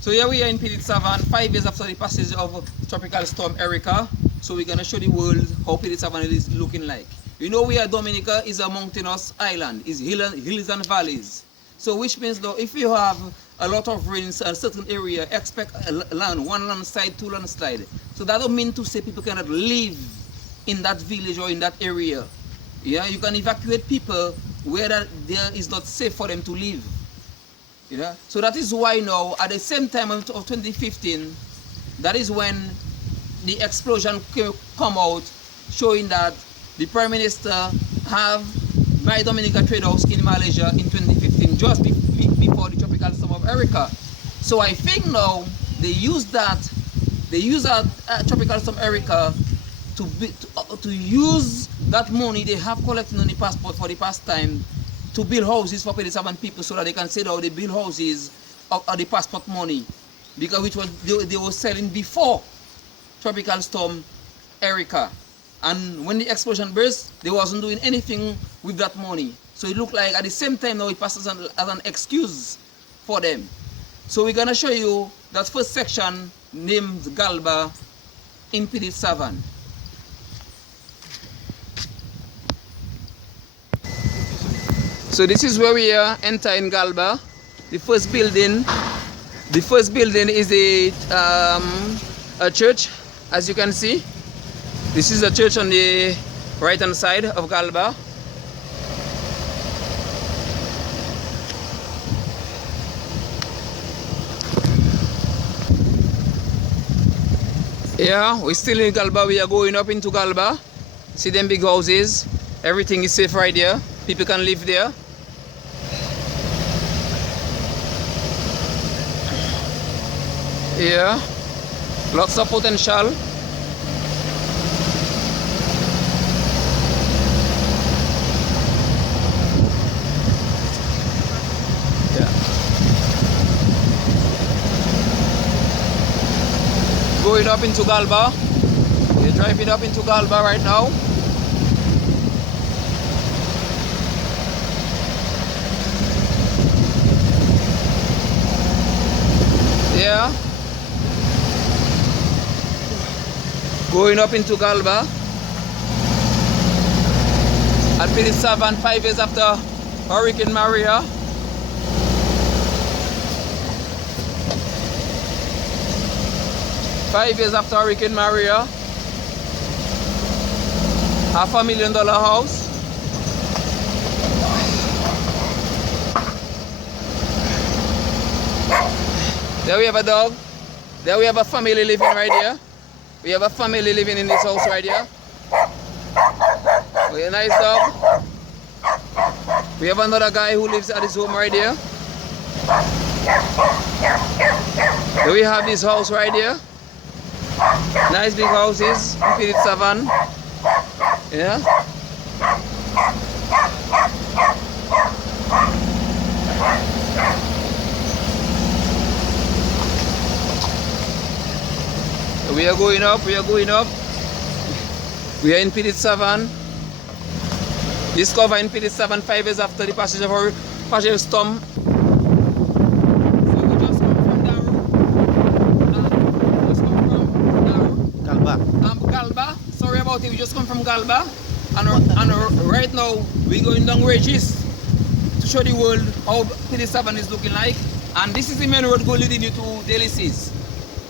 So here we are in Petite Savanne, 5 years after the passage of Tropical Storm Erica. So we're gonna show the world how Petite Savanne is looking like. You know, we are Dominica is a mountainous island, is hills and valleys. So which means though, if you have a lot of rains in a certain area, expect one landslide, two landslide. So that don't mean to say people cannot live in that village or in that area. Yeah, you can evacuate people where there is not safe for them to live. Yeah, so that is why now, at the same time of 2015, that is when the explosion come out, showing that the Prime Minister have my Dominica Trade House in Malaysia in 2015, just before the tropical storm of Erica. So I think now they use that tropical storm Erica to use that money they have collected on the passport for the past time to build houses for Petite Savanne people, so that they can say that they build houses of the passport money, because which was they were selling before tropical storm Erica. And when the explosion burst, they wasn't doing anything with that money. So it looked like at the same time now it passes as an excuse for them. So we're gonna show you that first section named Galba in Petite Savanne. So this is where we are entering Galba. The first building is a church, as you can see. This is a church on the right hand side of Galba. Yeah, we're still in Galba. We are going up into Galba. See them big houses. Everything is safe right there. People can live there. Yeah, lots of potential. Yeah. Going up into Galba. We're driving up into Galba right now. Yeah. Going up into Galba at Petite Savanne, 5 years after Hurricane Maria. $5 years after Hurricane Maria. $500,000 house. There we have a dog. There we have a family living right here. We have a family living in this house right here. We have a nice dog. We have another guy who lives at his home right here. Then we have this house right here. Nice big houses in Petite Savanne. Yeah. We are going up, we are going up. We are in Petite Savanne. Discover in Petite Savanne 5 years after the passage of our storm. So we just come from Daru. Just come from Daru. Galba. Galba. Sorry about it, we just come from Galba. And right now we're going down Reddish to show the world how Petite Savanne is looking like. And this is the main road going leading you to Delices.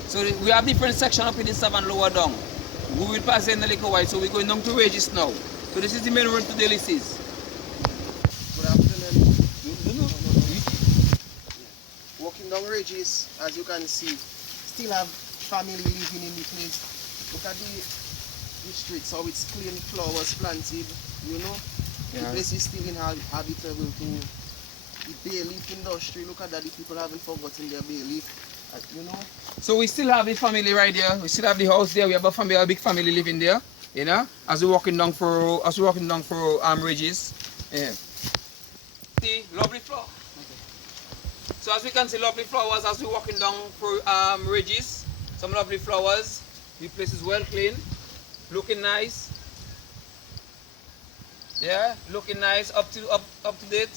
So we have different sections up in the Savanne lower down. We will pass in a little while, so we're going down to Reddish now. So this is the main road to Delices. Good afternoon. Walking down Reddish, as you can see, still have family living in the place. Look at the streets, how it's clean, flowers planted, you know. Yeah. The place is still habitable to the bay leaf industry. Look at that, the people haven't forgotten their bay leaf. You know. So we still have the family right there. We still have the house there. We have a big family living there. You know, as we're walking down for Reddish. Yeah. See, lovely flower. Okay. So as we can see, lovely flowers as we're walking down for Reddish. Some lovely flowers. The place is well clean, looking nice. Yeah, looking nice, up to date.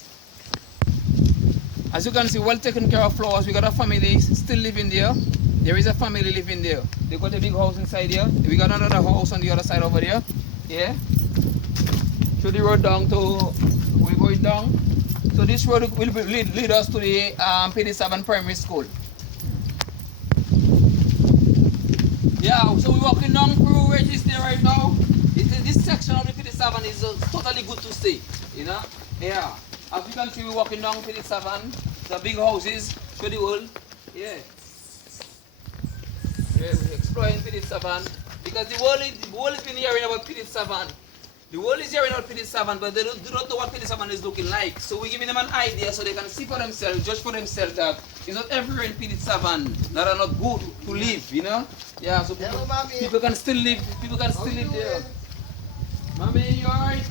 As you can see, well taken care of flowers. We got a family still living there. There is a family living there. They got a big house inside here. We got another house on the other side over there. Yeah. Show the road down to, we're going down. So this road will lead us to the Petite Savanne Primary School. Yeah, so we're walking down through Reddish there right now. This section of the Petite Savanne is totally good to see, you know. Yeah, as you can see, we're walking down Petite Savanne. The big houses, show the world. Yeah. Yeah, we're exploring Petite Savanne because the world has been hearing about Petite Savanne. The world is hearing about Petite Savanne, but they do not know what Petite Savanne is looking like. So we're giving them an idea so they can see for themselves, judge for themselves that it's not everywhere in Petite Savanne that are not good to live, you know? Yeah, so people can still live, there. Mommy, you alright?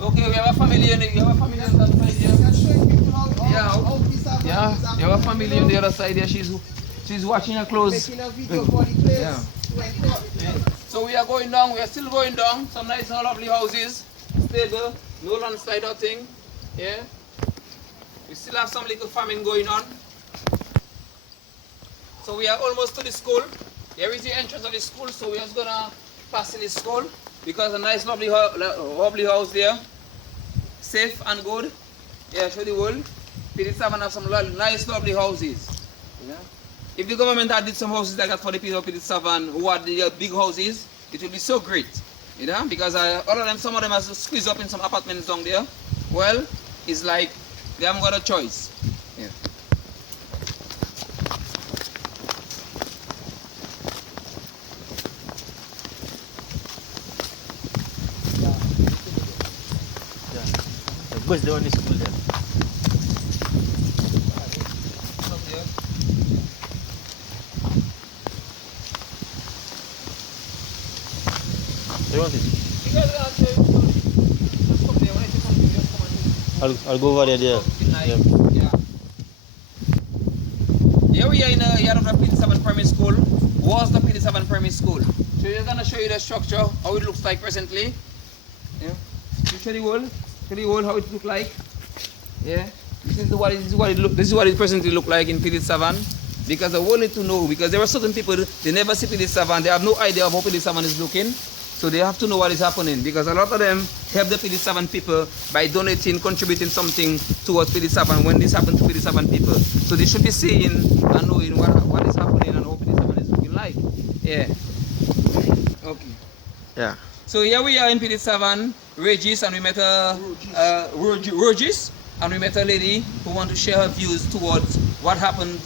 Okay, we have a family on that side here. Yeah, you have a family on the other side here. She's watching her clothes. Making a video for the place. Yeah. So we are going down, we are still going down. Some nice and lovely houses. Stable, no landslide or thing. Yeah. We still have some little farming going on. So we are almost to the school. Here is the entrance of the school, so we're just gonna pass in the school because a nice lovely house there. Safe and good. Yeah, show the world. Petite Savanne have some nice lovely houses. Yeah. If the government had did some houses like that for the people of Petite Savanne who had the big houses, it would be so great. You know, because all of them, some of them are squeezed up in some apartments down there. Well, it's like they haven't got a choice. Yeah. Where's the only school there? You want it? I'll go over there. Yeah. Here we are in the yard of the Petite Savanne Primary School. Was the Petite Savanne Primary School. So we're gonna show you the structure, how it looks like presently. Yeah. You show the world. Show the world how it looks like. Yeah. This is what it presently look like in Petite Savanne. Because the world need to know, because there are certain people, they never see Petite Savanne, they have no idea of how Petite Savanne is looking. So they have to know what is happening, because a lot of them help the Petite Savanne people by donating, contributing something towards Petite Savanne when this happens to Petite Savanne people. So they should be seeing and knowing what is happening and how Petite Savanne is looking like. Yeah. Okay. Yeah. So here we are in Petite Savanne, Reddish, and we met Reddish, and we met a lady who want to share her views towards what happened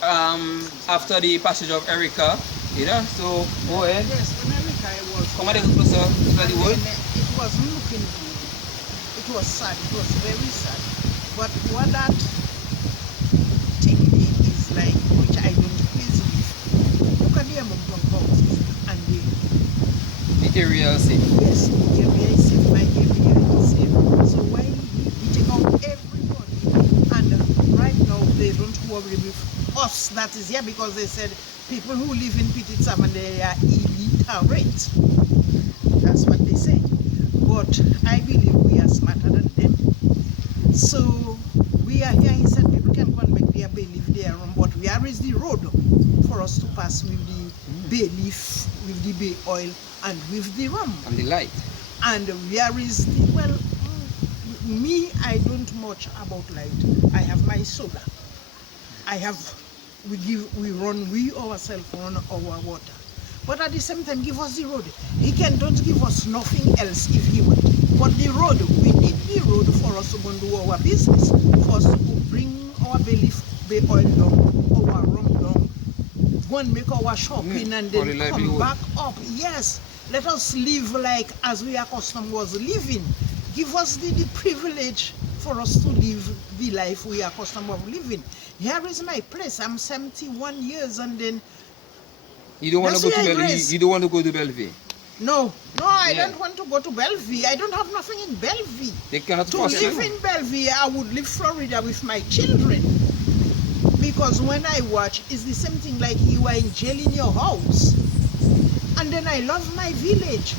after the passage of Erica. You know, so go ahead. Yes, when Erica was... Come on, closer to the word. It wasn't looking good. It was sad. It was very sad. But what that thing is like, which I don't please with, look at the amount of houses and the area is safe. Yes, the area is safe. My area is safe. So why we take out everybody, and right now they don't worry with us that is here, because they said people who live in Petite Savanne, they are illiterate. That's what they say. But I believe we are smarter than them. So we are here. He said people can come back there, bailiff there, but where is the road for us to pass with the bailiff, with the bay oil, and with the rum? And the light. And where is the, well, me, I don't much about light. I have my solar. I have, we ourselves run our water. But at the same time, give us the road. He don't give us nothing else if he want. But the road, we need the road for us to go and do our business. For us to bring our bay oil down, our rum down, go and make our shopping and then come back up. Yes, let us live like as we accustomed was living. Give us the privilege for us to live the life we are accustomed of living. Here is my place. I'm 71 years, and then you don't want to go to Bellevue. You don't want to go to Bellevue. No, I don't want to go to Bellevue. I don't have nothing in Bellevue. They cannot to live in Bellevue, I would live Florida with my children. Because when I watch, it's the same thing like you are in jail in your house. And then I love my village.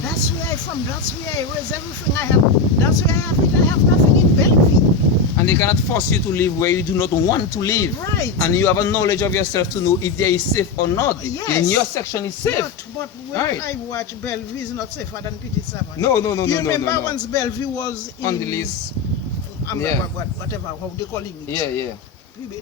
That's where I'm from. That's where I raise everything I have. That's where I have it. I have nothing in Bellevue. And they cannot force you to live where you do not want to live. Right. And you have a knowledge of yourself to know if there is safe or not. Yes. In your section is safe. But when Right. I watch Bellevue is not safer than Petite Savanne. No. You remember once Bellevue was in... On the list. Yeah. Whatever, how they calling it. Yeah.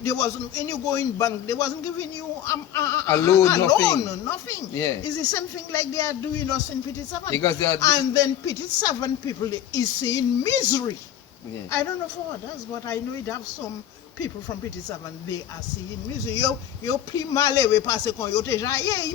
There wasn't, when you go in bank, they wasn't giving you a loan, nothing. Yeah. It's the same thing like they are doing us in Petite Savanne. Because they are... And then Petite Savanne people is seeing misery. Yeah. I don't know for others, but I know it have some people from Petite Savanne, they are seeing misery. You primale we pass kon yo te jaye,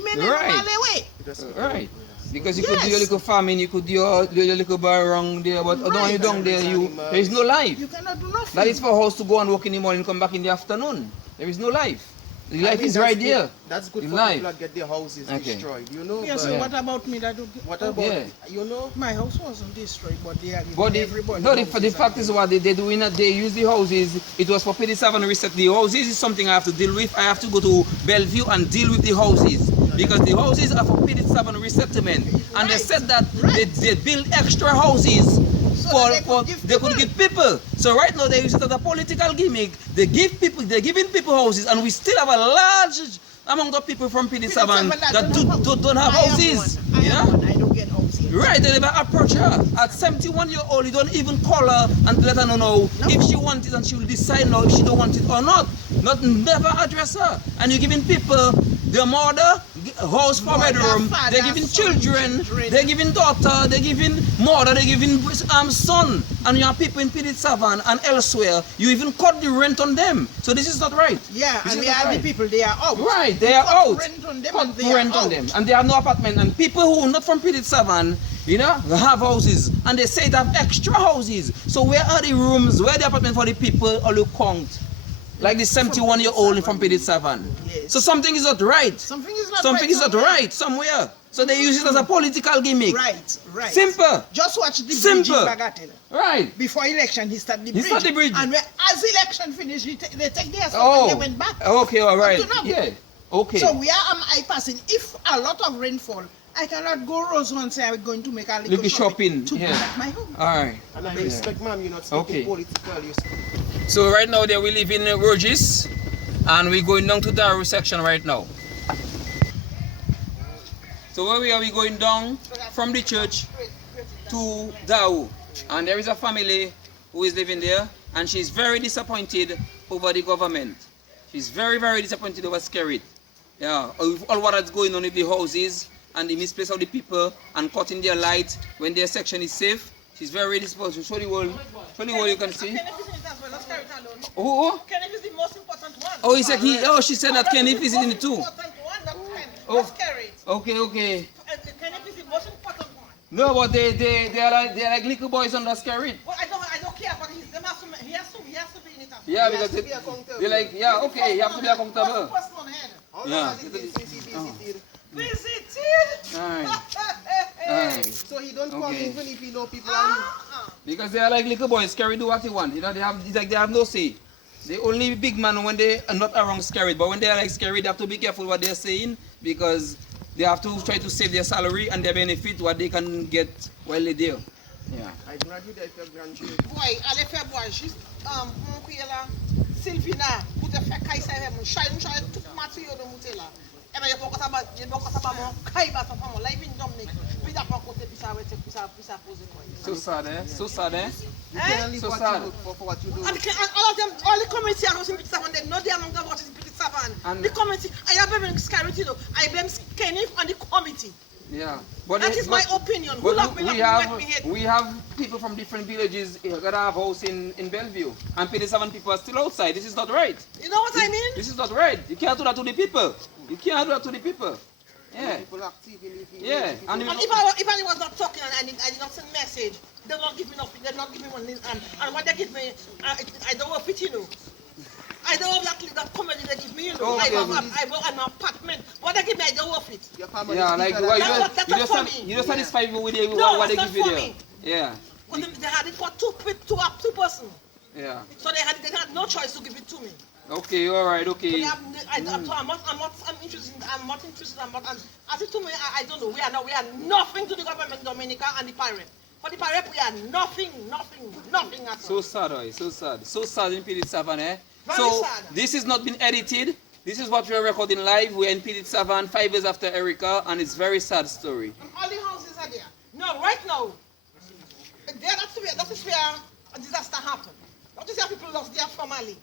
Right. Because you could do your little farming, you could do your little bar around there, but don't you down there, there is no life. You cannot do nothing. That is for a house to go and work in the morning and come back in the afternoon. There is no life. The life is right there. That's good the for life. people that get their houses destroyed, you know. Yeah, so what about me that what about you know? My house wasn't destroyed, but they are giving everybody. No, the fact is what they do in they use the houses. It was for Petite Savanne reset. The houses is something I have to deal with. I have to go to Bellevue and deal with the houses. Because the houses are for Petite Savanne resettlement. And they said that they build extra houses they could give people. So right now they use it as a political gimmick. They're giving people houses, and we still have a large amount of people from Petite Savanne that don't have houses. I don't get houses. Right, they never approach her. At 71-year-old, you don't even call her and let her know if she wants it, and she will decide now if she don't want it or not. Never address her. And you're giving people their mother, house for bedroom, they're giving children, they're giving daughter, they're giving mother, they're giving son. And you have people in Petite Savanne and elsewhere, you even cut the rent on them. So this is not right. Yeah, and they are the people, they are out. Right, they are out. Rent on them cut rent on them. And they have no apartment. And people who are not from Petite Savanne, have houses. And they say they have extra houses. So where are the rooms, where are the apartments for the people all who count? Like the 71-year-old from Petite Savanne. Yes. So something is not right. Something is not right somewhere. So they use it as a political gimmick. Right. Simple. Just watch the bridge in Bagatelle. Right. Before election, he started the bridge. And as election finished, they take their stuff and they went back. Okay, all right. Yeah. Okay. So where am I passing? If a lot of rainfall, I cannot go Roseau and say I'm going to make a little shopping to at my home. All right. And I respect, ma'am, you're not speaking political. So right now we live in Reddish, and we're going down to Daru section right now. So where are we going down from the church to Daru, and there is a family who is living there, and she's very disappointed over the government. She's very, very disappointed over Skerrit. Yeah, all what is going on with the houses and the misplace of the people and cutting their light when their section is safe. She's very disappointed. Show the world you can see. Kenneth is the most important one. Oh, he said she said that Kenneth is in it too. Okay. Kenneth is the most important one. No, but they are like little boys under Skerrit. Well, I don't care, but he has to be in it. Yeah, because they're like, you have to be accountable. Yeah. Visited. Alright. So he don't come even if he know people are because they are like little boys. Skerrit do what they want. They have no say. They only big man when they are not around Skerrit. But when they are like Skerrit, they have to be careful what they're saying, because they have to try to save their salary and their benefit, what they can get while they're there. Yeah. I graduate with your grandchildren. Boy, allez faire boire juste mon cuillère Sylvina, pour te faire caille ça même, chai tout matériau de monter là. Et ben il faut que ça mon caille ba ça mon live in Dominique. Puis d'après côté puis ça poser quoi. So sad, eh? So sad, eh? So sad. For what you do. And all of them, all the community are in Petite Savanne, they know they are among the waters in Petite Savanne. The community, I have been scared, I blame Kenneth on the committee. Yeah, but that is my opinion. We have people from different villages that have house in Bellevue, and Petite Savanne people are still outside. This is not right. You know what I mean? This is not right. You can't do that to the people. You can't do that to the people. Yeah. Yeah. And if I was not talking and I did not send message, they don't give me nothing. They don't give me money. And what they give me, I don't want it, I don't have that comedy they give me, I have an apartment. What they give me, I don't want it. Yeah, like you just satisfied with what they give you there. Yeah. Well, they had it for two person. Yeah. So they had no choice to give it to me. Okay, all right, okay. I'm not interested. As it to me, I don't know. We are nothing to the government, Dominica, and the pirate. For the parep, we are nothing at all. So sad, right? So sad. So sad in Petite Savanne, eh? Very So sad. this has not been edited. This is what we are recording live. We're in Petite Savanne 5 years after Erica, and it's a very sad story. And all the houses are there. No, right now, that is where a disaster happened. That is where people lost their family.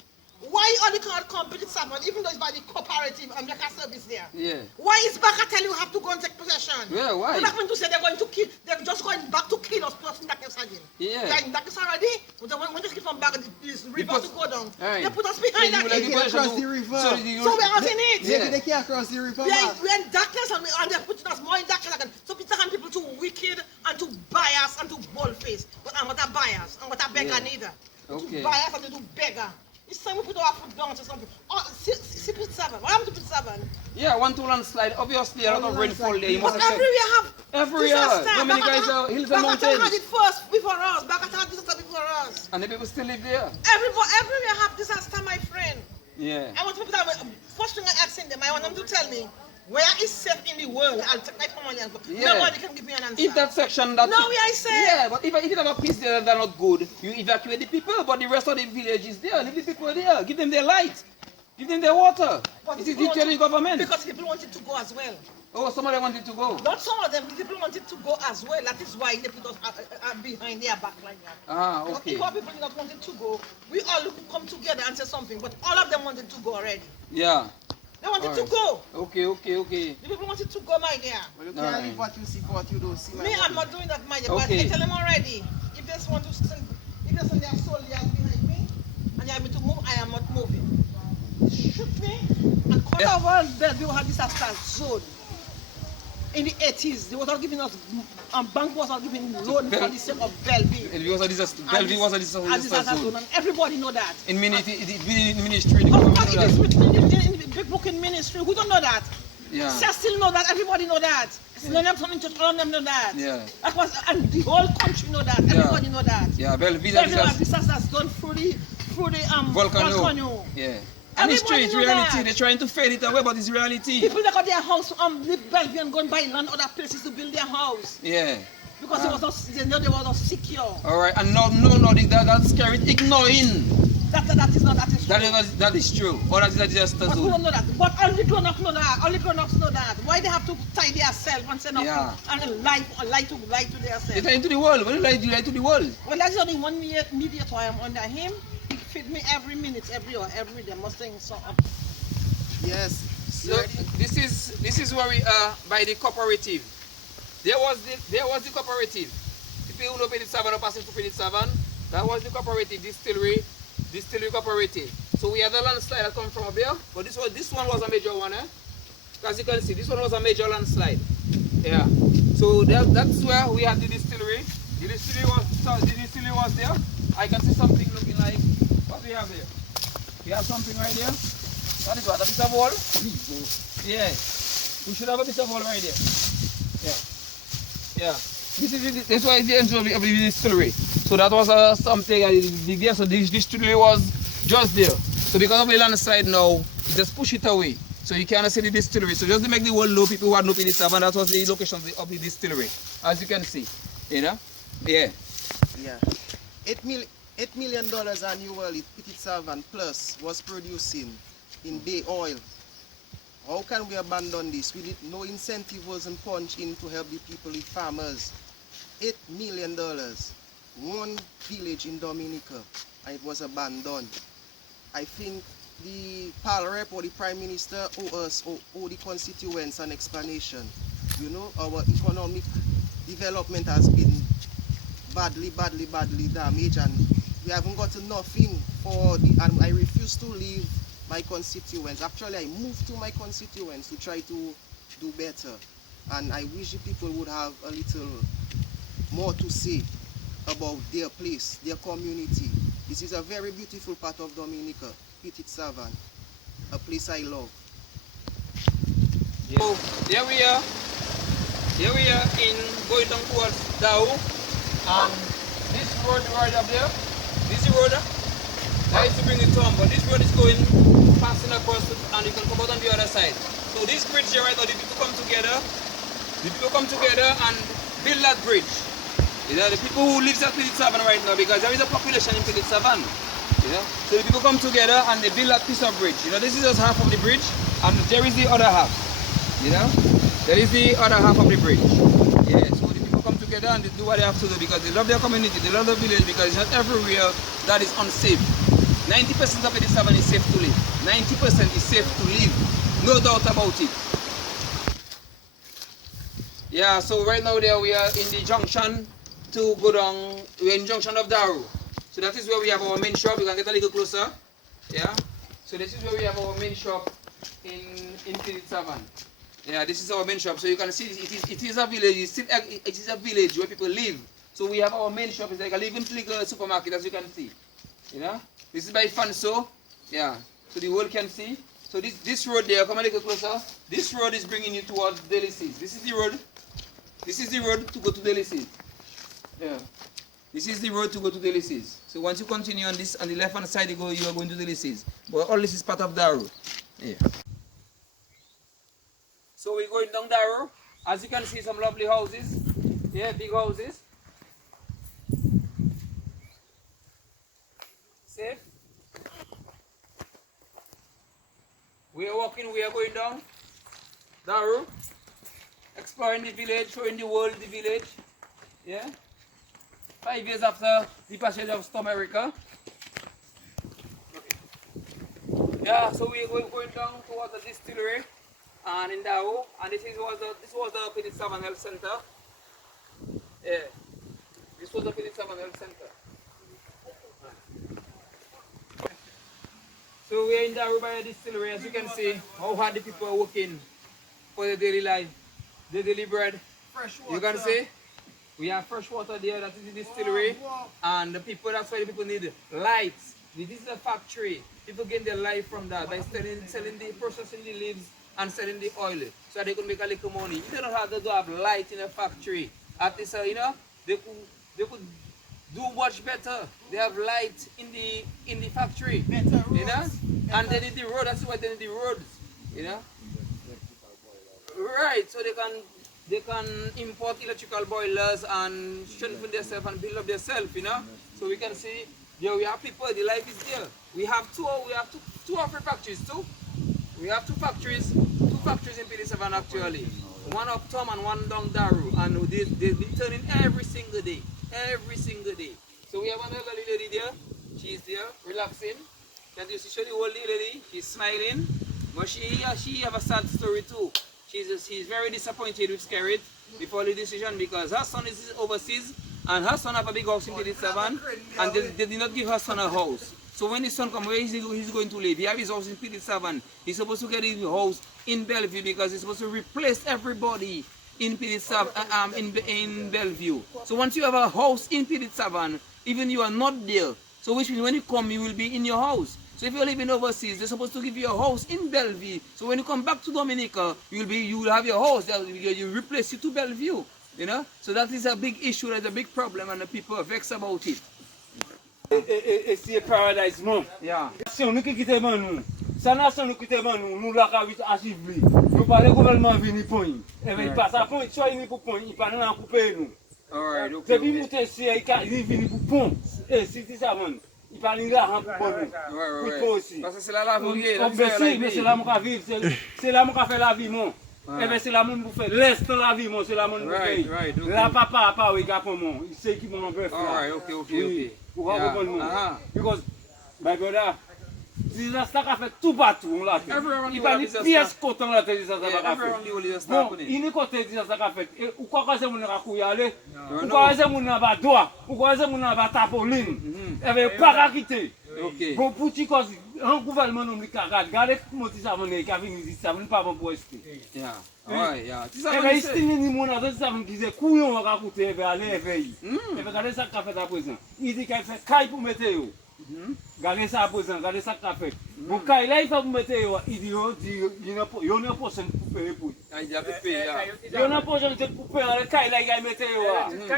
Why only can't come Petite Savanne, even though it's by the cooperative and make a service there? Yeah. Why is Bacatel you have to go and take possession? Yeah, why? You're not going to say they're going to kill, they're just going back to kill us plus in darkness again. Yeah. They're in darkness already, when they get from back, this river to go down. Right. They put us behind that. They can't cross the river. So we're out in it. Yeah. They can't cross the river. We're in darkness and they're putting us more in darkness again. So Peter and people too wicked and too biased and too bold-faced. But I'm not a bias, I'm not a beggar neither. Okay. Too biased and they do beggar. It's time we put our foot down to something. Oh, see Petite Savanne. What happened to Petite Savanne? Yeah, 1 2 landslide. Obviously, a lot of rainfall there. You must But have every year have every year. disaster. How many guys are hills and Bacatel had mountains? it first before us. Bacatel had disaster before us. And the people still live there. Every year have disaster, my friend. Yeah. I want people to first thing I asking them, I want them to tell me where is safe in the world. I'll take my family and go. Yeah. Nobody can give me an answer. If that section that... No, I say. Yeah, but if you have a piece there that are not good, you evacuate the people, but the rest of the village is there. Leave the people there. Give them their light. Give them their water. But It is people the government. Because people wanted to go as well. Oh, somebody wanted to go. Not some of them, people wanted to go as well. That is why they put us behind their back like that. Ah, But okay. people did not wanted to go. We all come together and say something, but all of them wanted to go already. Yeah. They wanted Alright. to go. Okay. The people wanted to go, my dear. But you can't leave what you see for what you don't see. Me, I'm not doing that, my dear. But Okay. I tell them already, if they want to send, if they send their soldiers behind me, and they have me to move, I am not moving. Shoot me, and cut off all the people had disaster zone. In the 80s, they were not giving us, bank was not giving loan for the sake of Bellevue. Bellevue was a disaster. Bellevue was a disaster zone. And everybody know that. In ministry, the Of government course, know it is that. written in the big book in ministry. Who don't know that? Yeah. Say still know that. Everybody know that. None of them in church, all of them know that. Yeah. That was, and the whole country know that. Everybody know that. Yeah, Bellevue Everyone that disasters done through the volcano. Yeah. And it's true, Everybody it's know reality. that. They're trying to fade it away, but it's reality. People that got their house live Bellevue and go and buy land other places to build their house Yeah. because it was not, they know they were not secure. Alright, and no, that's scary. Ignoring. That is true. That is true. Or that is a disaster But who zone. don't know that? But only grown-ups know that. Only grown-ups know that. Why they have to tie themselves and say nothing and lie to You're themselves? lying to the world. When you lie to the world. Well, that's only one mediator I am under him. He feed me every minute, every hour, every day. Must saying something. Yes. So this is where we are by the cooperative. There was the cooperative. The people who know Petite Savanne are passing through Petite Savanne. That was the cooperative distillery cooperative. So we had the landslide that come from up here, but this one was a major one, eh? As you can see, this one was a major landslide. Yeah. So that's where we had the distillery. The distillery was there. I can see something looking like what we have here. We have something right here. What is that? A piece of wall? Yeah. We should have a piece of wall right there. Yeah. This was the entrance of the distillery. So that was something there. So the distillery was just there. So because of the landslide now, it just push it away. So you cannot see the distillery. So just to make the world know, people who had no Petite Savanne, that was the location of the distillery. As you can see. You know? Yeah. Yeah. $8 million annually Petite Savanne Plus was producing in bay oil. How can we abandon this? We did no incentive wasn't punched in to help the people, the farmers. $8 million. One village in Dominica, and it was abandoned. I think the PAL rep or the Prime Minister owe us, owe the constituents an explanation. You know, our economic development has been badly damaged, and we haven't gotten nothing for the, and I refuse to leave my constituents. Actually, I moved to my constituents to try to do better, and I wish the people would have a little more to say about their place, their community. This is a very beautiful part of Dominica, Petite Savanne, a place I love. Yeah. So here we are in going down towards Dow, and this road right up there, this road, I used to bring it home, but this road is going passing across and you can come out on the other side. So this bridge here right now, the people come together and build that bridge. You know, the people who live at Petite Savanne right now, because there is a population in Petite Savanne. You know, so the people come together and they build that piece of bridge. You know, this is just half of the bridge, and there is the other half. You know, there is the other half of the bridge. Yeah, so the people come together and they do what they have to do because they love their community, they love the village, because it's not everywhere that is unsafe. 90% of Petite Savanne is safe to live. 90% is safe to live. No doubt about it. Yeah, so right now there we are in the junction to go down. We're in junction of Daru. So that is where we have our main shop. You can get a little closer. Yeah. So this is where we have our main shop in Petite Savanne. Yeah, this is our main shop. So you can see it is a village. It is a village where people live. So we have our main shop. It's like a living supermarket, as you can see. You know. This is by Fanso. Yeah. So the world can see. So this road there, come a little closer. This road is bringing you towards Delices. This is the road. This is the road to go to Delices. Yeah. This is the road to go to Delices. So once you continue on this, on the left hand side, you are going to Delices. But all this is part of that road. Yeah. So we're going down that road. As you can see, some lovely houses. Yeah, big houses. Safe. We are walking, we are going down that road. Exploring the village, showing the world the village. Yeah. 5 years after the passage of Storm Erica. Yeah, so we are going down towards the distillery and in Dao, and this was the Petit Savanne Health Center. Yeah. This was the Petit Savanne Health Center. So we are in Dao by the distillery. As you can see how hard the people are working for their daily life. The daily bread. Fresh water. You can see we have fresh water there. That is the distillery. Wow. And the people, that's why the people need lights. This is a factory. People get their life from that by selling the processing the leaves and selling the oil, so they could make a little money. If they don't have light in a factory, at least you know they could do much better. They have light in the factory. Better roads. You know, and they need the road. That's why they need the roads. You know. Right, so they can import electrical boilers and strengthen themselves and build up themselves, you know. So we can see there we have people, the life is there. We have two or three factories too. We have two factories in Petite Savanne actually. One up Tom and one down Daru, and they've been turning every single day. So we have another lady there. She's there, relaxing. Can you see the old lady? She's smiling, but she have a sad story too. She's very disappointed with Skerrit before the decision because her son is overseas and her son have a big house in Petite Savanne and they did not give her son a house. So when his son comes, where is he's going to live? He has his house in Petite Savanne. He's supposed to get his house in Bellevue because he's supposed to replace everybody in Petite Savanne, in Bellevue. So once you have a house in Petite Savanne, even you are not there, so which means when you come, you will be in your house. So if you're living overseas, they're supposed to give you a house in Bellevue. So when you come back to Dominica, you will have your house. You replace it to Bellevue. You know? So that is a big issue, that's a big problem, and the people are vexed about it. It's a paradise, man. Yeah. Si on nous quitte nous, ça nation nous quitte nous la cavite achivli. Nous parler gouvernement vini point. Et ben il passe à point, soit il pour point, il parle en couper nous. Alright, okay. Depuis monter si il vini pour pont. Et si ça man, il parle là pour nous. Ouais. Aussi. Parce que c'est là la vie. Mais c'est là mon vivre, c'est là mon faire la vie mon. Et ben c'est là mon pour faire l'est la vie mon, c'est là mon pour faire. Right, okay. Là papa oui gars pour mon, il sait qui mon peut faire. Alright, okay. Yeah. Because my brother, disaster a fait tout partout là. Il parle de pièces coton là disaster a fait. Bon, il est côté disaster a fait. Et ou quoi que mon ra couiller aller? Ou quoi que mon ba droit? Ou quoi que mon ba tapoline? Et ben pas quitter. OK. Bon petit cause un gouvernement nous regardez comment ça venir qui venir ici ça pas bon pour rester. Yeah. Ouais, yeah. Et ben ici ni mon dans ça me disait couillon on va coûter et ben aller éveiller. Et ben regardez ça qu'a fait à présent. Il dit qu'il fait caille pour météo. Regardez ça à présent, regardez ça qu'a fait. Bon caille là il fait pour météo, il dit il n'a pas pour payer pour. Il a payé là. Il n'a pas pour payer caille là il a météo.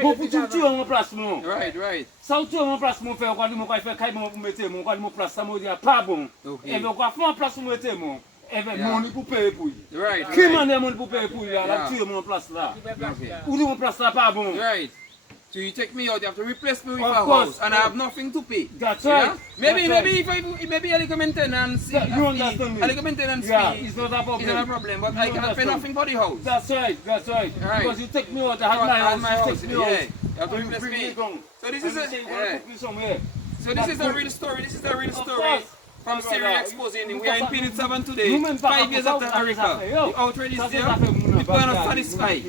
Bon pour tout en remplacement. Right. Ça tout en remplacement faire quoi moi fait caille pour météo, moi mon place ça me dit pas bon. Et ben quoi faire en place pour météo. Et bien, mon pour payer pour lui. Right. Qui m'a demandé pour payer pour lui là, tu es mon place là. Ou dit mon place là pas bon. Right. So you take me out, you have to replace me with Of a course. house, and I have nothing to pay. That's Yeah? right. Maybe That's maybe a little maintenance Yeah, you fee, understand me. a little maintenance Yeah, fee it's not a problem. is not a problem, but You I cannot pay understand. nothing for the house. That's right. Right. Because you take me out, I I have my house, you take me yeah. out. You have to and replace bring me. down. So this And is you a say you yeah. want to put me somewhere. So this That's is a good. real story. This is a real Of story course. from Brother, Siri exposing. We are in because Petite Savanne today. nous même pas 5 years capable after de faire America. ça, yo. The outrage is Ça, c'est there. ça fait mon People are not bataille. satisfied.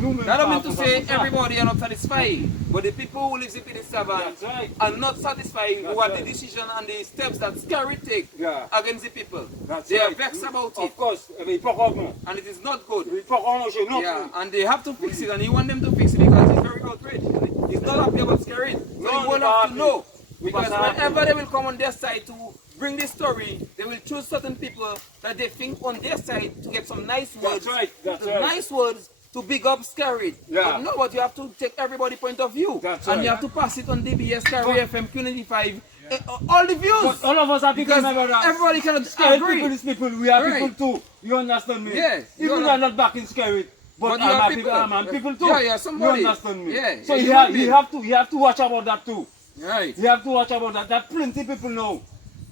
Nous-mêmes That don't mean pas to pour say ça. everybody are not satisfied, but the people who live in Petite Savanne That's right. are not satisfied That's with what right. the decision and the steps that Siri take Yeah. against the people. That's They are right. vexed about it, Of course, mais il faut comprendre. and it is not good. Il faut comprendre chez nous. Yeah, and they have to fix it, and you want them to fix it because it's very outraged. He's not happy about Siri. So No, you will they're not have to happy. know. Because Because whenever they will come on their side to bring this story, they will choose certain people that they think on their side to get some nice words. That's right. That's right. Nice words to big up Scary. Yeah. But no, but you have to take everybody's point of view. That's and right. you have to pass it on DBS, Scary FM, Q95, all the views. But all of us are people, Because my brother. everybody cannot Scared agree. people is people. We are Right. people too. You understand me? Yes, you Even though I'm not back in Scared, but you are I'm people. I'm people too. Yeah, somebody. You understand me? Yeah, So yeah, you you have, will be. you have to watch about that too. Right. You have to watch about that. There are plenty people now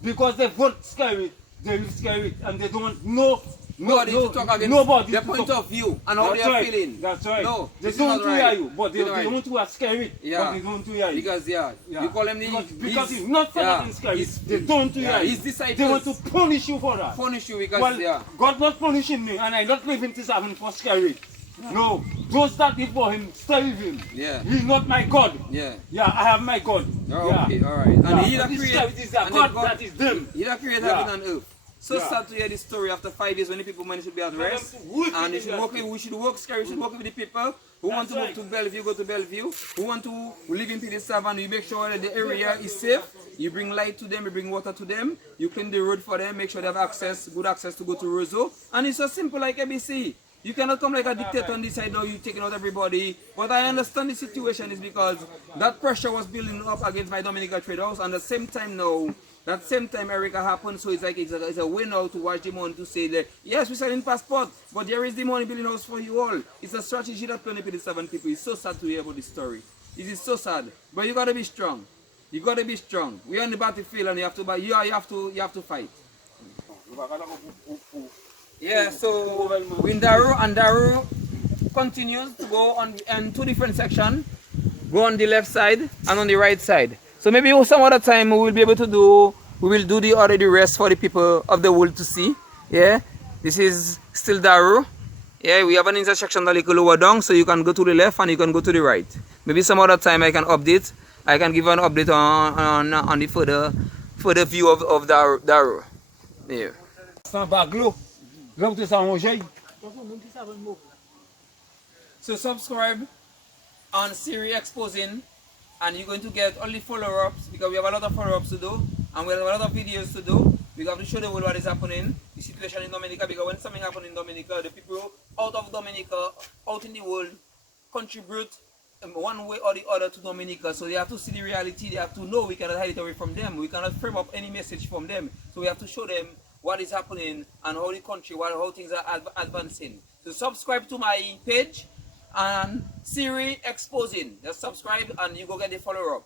because they vote Scared, they will Scared, and they don't know. Nobody to talk against nobody their to point talk. of view and how That's they are right. feeling. That's right. No, They this is don't not want to hear right. you, but they You know, don't want to are scared. Yeah. But they don't want to hear you. Because Yeah. you call him the Because he's not for nothing scared. They don't want to hear you. his disciples They want to punish you for that. punish you because Well, God not punishing me, and I not living this heaven for scary. No, those that live for him, stay with him. Yeah. He's not my God. yeah. Yeah, I have my God. Oh, Yeah. okay, all right. And Yeah. he that This created is the and God the that is them. He that created Yeah. heaven and earth. So Yeah. sad to hear this story after 5 years when the people managed to be at rest. them to work And in we should work scary, we should work with the people who want to That's move right. to Bellevue, go to Bellevue. Who want to live in Petite Savanne, you make sure that the area is safe. You bring light to them, you bring water to them, you clean the road for them, make sure they have access, good access to go to Roseau. And it's so simple like ABC. You cannot come like a dictator and decide now you're taking out everybody. But I understand the situation is because that pressure was building up against my Dominica Trade House, and at the same time now, that same time Erica happened, so it's like it's a way now to watch the money to say that yes, we're selling passport, but there is the money building house for you all. It's a strategy that Planet 7 people. It's so sad to hear about this story. It is so sad. But you gotta be strong. You gotta be strong. We're on the battlefield and you have to fight. Yeah, so Windaro and Daro continues to go on two different sections. Go on the left side and on the right side. So maybe some other time we will be able to do, we will do the rest for the people of the world to see. Yeah, this is still Daro. Yeah, we have an intersection a little lower down, so you can go to the left and you can go to the right. Maybe some other time I can update. I can give an update on the further view of Daro. Yeah. Sans baglo. Là où tu s'en manger. So subscribe on Siri Exposing and you're going to get only follow-ups because we have a lot of follow-ups to do and we have a lot of videos to do. We have to show the world what is happening, the situation in Dominica, because when something happens in Dominica, the people out of Dominica, out in the world, contribute one way or the other to Dominica. So they have to see the reality, they have to know we cannot hide it away from them. We cannot frame up any message from them. So we have to show them what is happening and how the country, how things are advancing. So subscribe to my page and Siri Exposing. Just subscribe and you go get the follow-up.